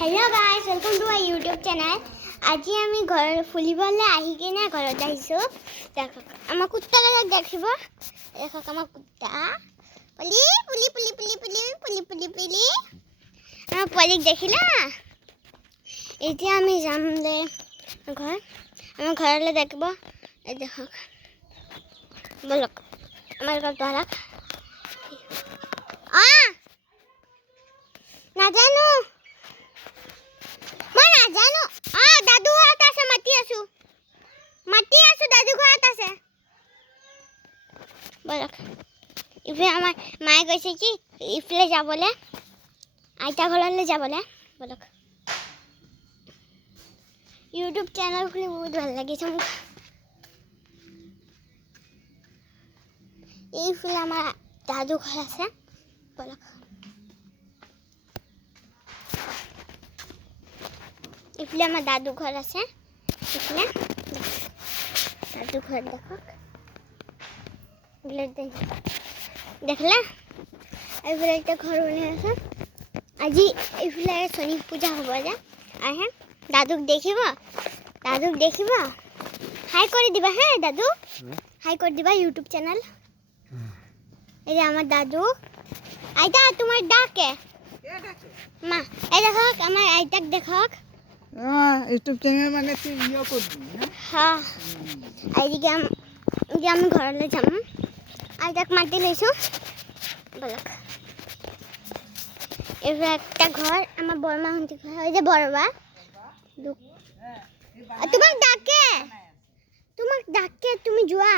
Hello guys welcome to my YouTube channel. आज आमी घर फुलिबले आहि किने घरत आइसो। देखक आमा कुत्ता गलक देखिब। देखक आमा कुत्ता पुली पुली पुली पुली पुली पुली पुली पुली आमा पुलिक देखिला। एति आमी जाम दे घर आमा घरले देखिब। ए देखक बोलक आमार घर तोराक आ ना जानो জানো দাদু হাত আছে মাটি আছো দাদু হাত আছে বলক ইফে আমার মায়ে কইছে কি ইফলে যাবলে আইতা ঘরলে যাবলে বলক ইউটিউব চ্যানেল খুলে বহুত ভালো লাগিছে মোক এই ফুলে আমার দাদু ঘর আছে বলক इफले আমার দাদু ঘর আছে ইফলে দাদু ঘর দেখক দেখলা এবারে একটা ঘর বনে আছে আজি ইফলে শনি পূজা হব যা আহে দাদুক দেখিব হাই করে দিবা হ্যাঁ দাদু হাই করে দিবা ইউটিউব চ্যানেল এই যে আমার দাদু আইতা তোমার ডাকে মা এই দেখক আমার আইতাক দেখক ইউটিউব চ্যানেল মানে তুই ইয়া করবি না হ্যাঁ আইদিকে আমি ঘরলে যাম আইতাক মাটি লইছো বলক এবার একটা ঘর আমার বড়মা হন্তি ঘর ওই যে বড়বা তোমাক ডাকে তুমি যোৱা